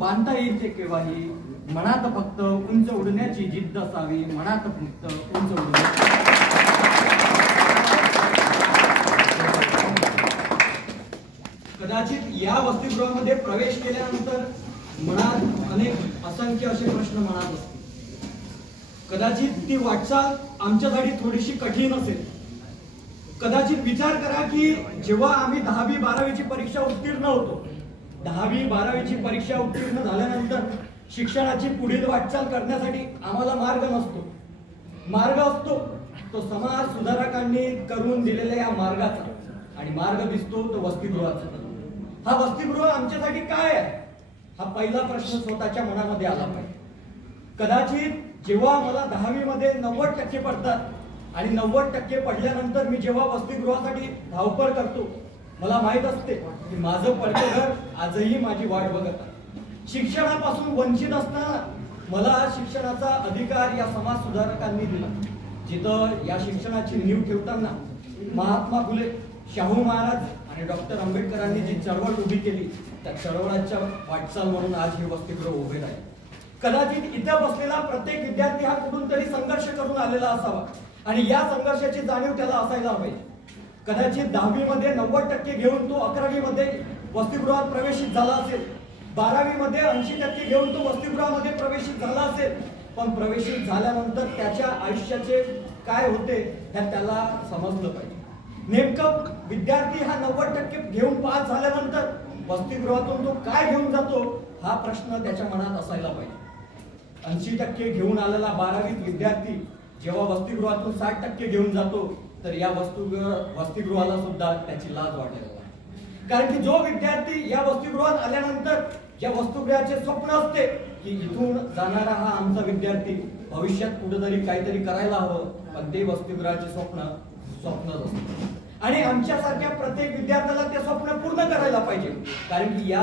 बांधता येईल ते केव्हाही, मनात फक्त उंच उडण्याची जिद्द असावी, मनात फक्त उंच उडण्याची. कदाचित या वसतिगृहामध्ये प्रवेश केल्यानंतर मनात अनेक असंख्य असे प्रश्न मनात असतील. कदाचित ती वाटचाल आमच्यासाठी थोडीशी कठीण असेल. कदाचित विचार करा की जेव्हा आम्ही 10वी 12वीची परीक्षा उत्तीर्ण होतो, 10वी 12वीची परीक्षा उत्तीर्ण झाल्यानंतर शिक्षणाची पुढील वाटचाल करण्यासाठी आम्हाला मार्ग नसतो. मार्ग असतो तो समाज सुधारकांनी करून दिलेल्या या मार्गाचा, आणि मार्ग दिसतो तो वसतिगृहाचा. हा वसतिगृह आमच्यासाठी काय आहे, हा पहिला प्रश्न स्वतःच्या मनामध्ये आला पाहिजे. कदाचित जेव्हा मला 10वी मध्ये 90% पडतात आणि 90% पडल्यानंतर मी जेव्हा वसतिगृहासाठी धावपळ करतो, मला माहित असते की माझं पडकं घर आजही माझी वाट बघत आहे. शिक्षणापासून वंचित असताना मला शिक्षणाचा अधिकार या समाज सुधारकांनी दिला. जिथं या शिक्षणाची नीव ठेवताना महात्मा फुले, शाहू महाराज आणि डॉक्टर आंबेडकरांनी जी चळवळ उभी केली, त्या चळवळाच्या वाटचाल म्हणून आज हे वसतिगृह उभे राहील. कदाचित इथं बसलेला प्रत्येक विद्यार्थी हा कुठून तरी संघर्ष करून आलेला असावा आणि या संघर्षाची जाणीव त्याला असायला पाहिजे. कदाचित 10वी मध्ये 90% घेऊन तो 11वी मध्ये वसतिगृहात प्रवेशित झाला असेल, 12वी मध्ये 80% घेऊन तो वसतिगृहामध्ये प्रवेशित झाला असेल, पण प्रवेशित झाल्यानंतर त्याच्या आयुष्याचे काय होते हे त्याला समजलं पाहिजे. नेमकं विद्यार्थी हा 90% घेऊन पास झाल्यानंतर वसतिगृहातून तो काय घेऊन जातो हा प्रश्न त्याच्या मनात असायला पाहिजे. 80% घेऊन आलेला 12वीत विद्यार्थी जेव्हा वसतिगृहातून 60% घेऊन जातो, तर या वसतिगृहाला सुद्धा त्याची लाज वाटायला लागते. कारण की जो विद्यार्थी या वसतिगृहात आल्यानंतर या वसतिगृहाचे स्वप्न असते की इथून जाणारा हा आमचा विद्यार्थी भविष्यात कुठेतरी काहीतरी करायला हवं, पण ते वसतिगृहाचे स्वप्नच असते. आणि आमच्यासारख्या प्रत्येक विद्यार्थ्याला ते स्वप्न पूर्ण करायला पाहिजे. कारण की या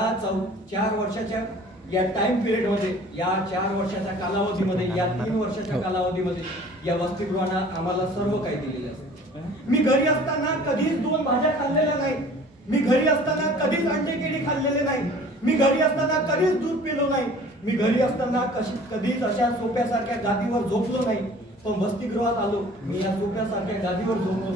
4 वर्षाच्या या टाइम पिरियड मध्ये, या 4 वर्षाच्या कालावधीमध्ये, या 3 वर्षाच्या कालावधीमध्ये या वसतिगृहाने आम्हाला सर्व काही दिलेले असते. मी घरी असताना कधीच 2 भाज्या खाल्लेल्या नाही. मी घरी असताना कधीच अंडे केळी खाल्लेले नाही. मी घरी असताना कधीच दूध पिलो नाही. मी घरी असताना कधीच अशा सोप्यासारख्या गादीवर झोपलो नाही. पण वसतिगृहात आलो, मी या सोप्यासारख्या गादीवर झोपलो.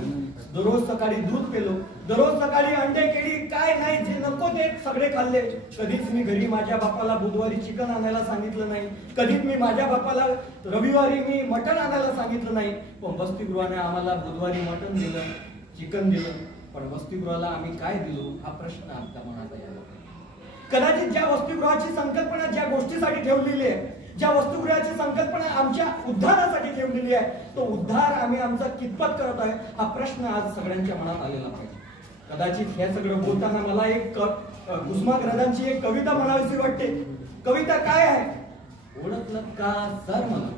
दररोज सकाळी दूध पिलो, दररोज सकाळी अंडे केळी काय नाही जे नको ते सगळे खाल्ले. कधीच मी घरी माझ्या बापाला बुधवारी चिकन आणायला सांगितलं नाही. कधीच मी माझ्या बापाला रविवारी मी मटण आणायला सांगितलं नाही. पण वसतिगृहाने आम्हाला बुधवारी मटण दिलं, चिकन दिलं. पण वसतिगृहाला आम्ही काय दिलो हा प्रश्न आमच्या मनात यायला. कदाचित ज्या वसतिगृहाची संकल्पना ज्या गोष्टीसाठी ठेवलेली आहे, ज्या वसतिगृहाची संकल्पना आमच्या उद्धारासाठी ठेवलेली आहे, तो उद्धार आम्ही आमचा कितपत करत आहे हा प्रश्न आज सगळ्यांच्या मनात आलेला पाहिजे. कदाचित हे सगळं बोलताना मला एक कुसुमाग्रजांची एक कविता म्हणावीशी वाटते. कविता काय आहे? ओळखलं का सर मला,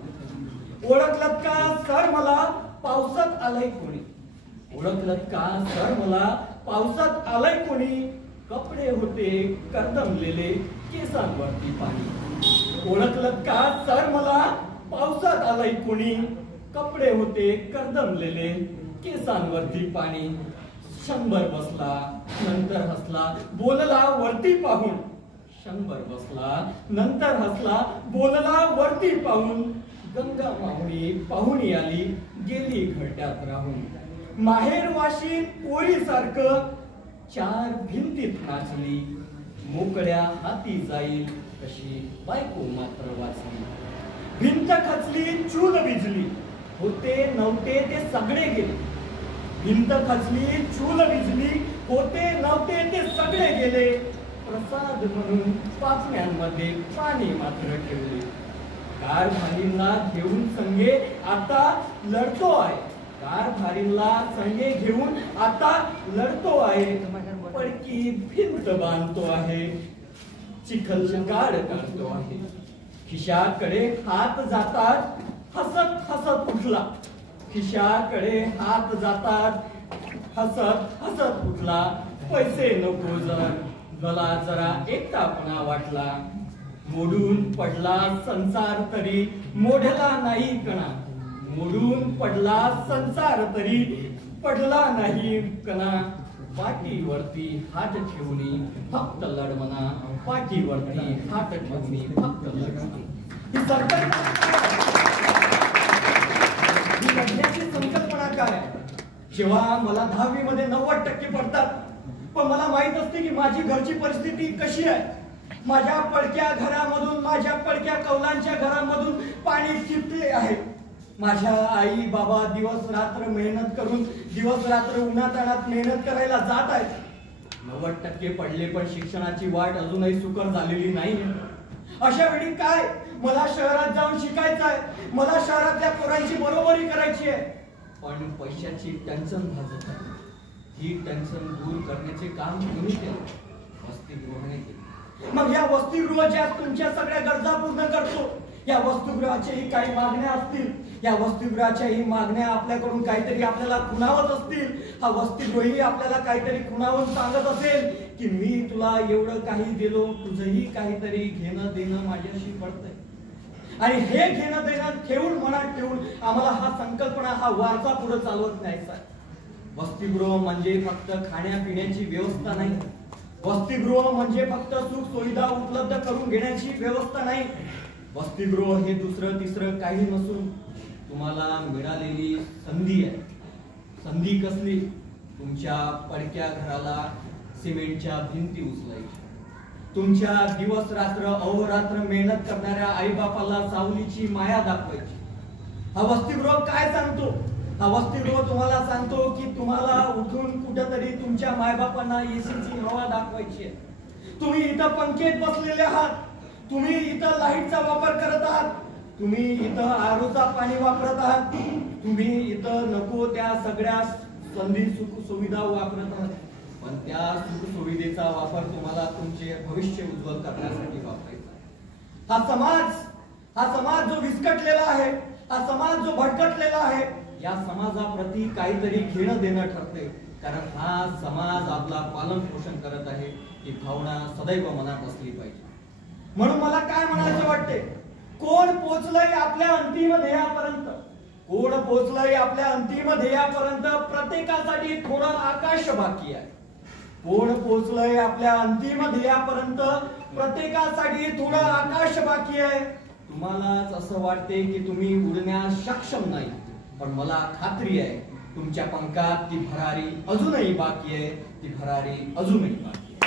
ओळखलं का सर मला पावसात आलंय कोणी, ओळखलं का सर मला पावसात आलंय कोणी, कपडे होते कर्दमलेले केसांवरती पाणी. ओळखलं का सर मला पावसात आलंय कोणी, कपडे होते कर्दमलेले केसांवरती पाणी. 100 बसला नंतर हसला बोलला वरती पाहून, 100 बसला नंतर हसला बोलला वरती पाहून. गंगा माहुणी पाहुणी आली गेली घरट्यात राहून. माहेर वाशी पोरी सारखं 4 भिंतीत नाचली, मोकळ्या हाती जाईल कशी बायको मात्र वाचली. भिंत खचली चूल विझली, होते नव्हते ते सगळे गेले. भिंत खचली चूल विझली, होते नव्हते ते सगळे गेले. प्रसाद म्हणून पाचण्यांमध्ये पाणी मात्र ठेवले. कारभारींना घेऊन संगे आता लढतो आहे, कारभारींना संगे घेऊन आता लढतो आहे. पडकी भिंत बांधतो आहे, चिखल गाड काढतो आहे. खिशाकडे हात जातात हसत हसत उठला, खिशाकडे हात जातात हसत हसत उठला. पैसे नको मला जरा एकटापणा वाटला. मोडून पडला संसार तरी मोडला नाही कणा, मोडून पडला संसार तरी पडला नाही कणा. पाठीवरती हात ठेवणी फक्त लढवणा, पाठीवरती हात ठेवणी फक्त लढवणा. ही संकल्पना ही लढण्याची संकल्पना काय? जेव्हा मला 10वी मध्ये 90% पडतात, पण मला माहित असते की माझी घरची परिस्थिती कशी आहे. माझ्या पडक्या घरामधून, माझ्या पडक्या कौलांच्या घरामधून पाणी शिंपले आहे. माझ्या आई बाबा दिवस रात्र मेहनत करून, दिवस रात्र उन्हातानात मेहनत करायला जात आहेत. 90% पडले, पण शिक्षणाची वाट अजूनही सुकर झालेली नाही. अशा वेळी काय, मला शहरात जाऊन शिकायचं आहे, मला शहरातल्या पोरांची बरोबरी करायची आहे, पण पैशाची टेन्शन भाजत आहे. ही टेन्शन दूर करण्याचे काम कोणी केलं? वसतिगृहाने केले. मग या वसतिगृह ज्या तुमच्या सगळ्या गरजा पूर्ण करतो, या वसतिगृहाच्याही काही मागण्या असतील, या वसतिगृहाच्याही मागण्या आपल्याकडून काहीतरी आपल्याला खुणावत असतील. हा वसतिगृहही आपल्याला काहीतरी खुणावून सांगत असेल की मी तुला एवढं काही दिलो, तुझंही काहीतरी घेणं देणं माझ्याशी पडतंय. आणि हे घेणं देणं ठेवून, मनात ठेवून आम्हाला हा संकल्पना, हा वारसा पुढे चालवत न्यायचा. वसतिगृह म्हणजे फक्त खाण्यापिण्याची व्यवस्था नाही. वसतिगृह म्हणजे फक्त सुख सुविधा उपलब्ध करून घेण्याची व्यवस्था नाही. वसतिगृह हे दुसरं तिसरं काही नसून तुम्हाला मिळालेली संधी आहे. संधी कसली? तुमच्या पडक्या घराला सिमेंटच्या भिंती उचलायची, तुमच्या दिवस रात्र अहोरात्र मेहनत करणाऱ्या आई बापाला सावलीची माया दाखवायची. हा वसतिगृह काय सांगतो? हा वसतिगृह तुम्हाला सांगतो की तुम्हाला उठून कुठेतरी तुमच्या मायबापांना एसीची हवा दाखवायची आहे. तुम्ही इथं पंखेत बसलेले आहात, तुम्ही इथं लाईटचा वापर करत आहात, तुम्ही इथं आरोचा पाणी वापरत आहात, तुम्ही इथं नको त्या सगळ्या संधी सुख सुविधा वापरत आहात. पण त्या सुख सुविधेचा वापर तुम्हाला तुमचे भविष्य उज्ज्वल करण्यासाठी वापरायचा. हा समाज जो विस्कटलेला आहे, हा समाज जो भटकटलेला आहे, या समाजाप्रती काहीतरी घेणं देणं ठरते. कारण हा समाज आपला पालन पोषण करत आहे, ही भावना सदैव मनात असली पाहिजे. म्हणून मला काय म्हणायचं वाटते, कोण पोचलंय आपल्या अंतिम ध्येयापर्यंत? कोण पोचलंय आपल्या अंतिम ध्येयापर्यंत? प्रत्येकासाठी थोडं आकाश बाकी आहे. कोण पोचलंय आपल्या अंतिम ध्येयापर्यंत? प्रत्येकासाठी थोडं आकाश बाकी आहे. तुम्हालाच असं वाटते की तुम्ही उडण्यास सक्षम नाही, पण मला खात्री आहे तुमच्या पंखात ती भरारी अजूनही बाकी आहे, ती भरारी अजूनही बाकी.